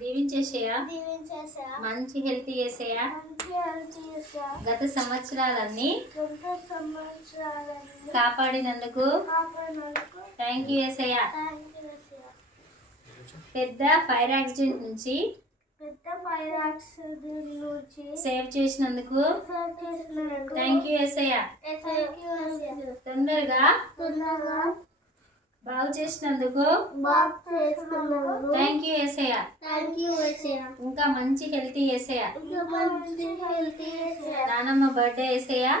దీవించేసేయా మంచి హెల్తీ చేసేయా గత సంవత్సరాలన్నీ కాపాడినందుకు thank you యేసయ్యా. పెద్ద ఫైర్ యాక్సిడెంట్ నుంచి సేవ్ చేసినందుకు థ్యాంక్ యూ యేసయ్యా. తొందరగా బాగు చేసినందుకు థ్యాంక్ యూ యేసయ్యా. ఇంకా మంచి హెల్తీ యేసయ్యా. నానమ్మ బర్త్డే యేసయ్యా.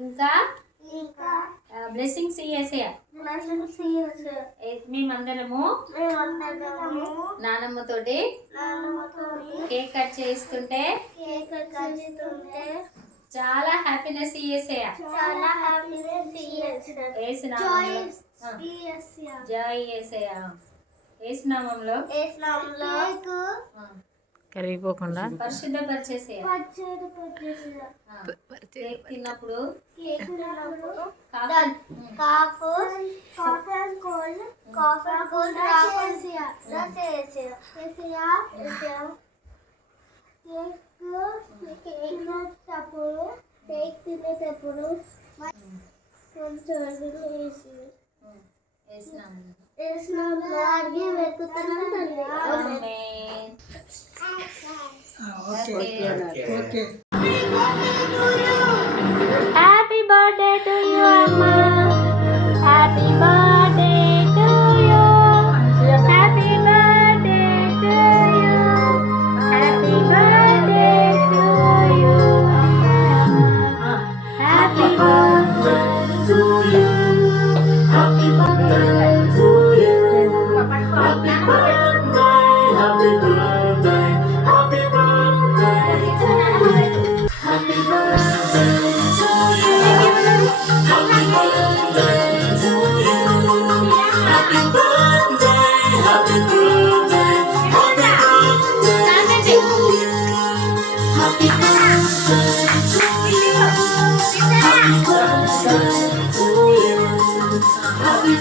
ఇంకా బ్లెస్సింగ్స్ యేసయ్యా. మేమందరము నానమ్మతోటి కేక్ కట్ చేస్తుంటే చాలా హ్యాపీనెస్ యేసయ్యా. జాయ్ యేసయ్యా. యేసునామంలో కరిగిపోకుండా పరిశుద్ధపరిచేసేయా. కేక్ తిన్నప్పుడు హ్యాపీ బర్త్డే టు యు అమ్మా. Happy birthday to you. Happy birthday to you. Happy birthday to you. Happy birthday to you. Happy birthday to you. Happy birthday. Happy birthday. Happy birthday to you. Happy birthday to you. Happy birthday to you. Happy birthday, happy birthday, happy birthday to you. Happy birthday to you. Happy birthday to you. Happy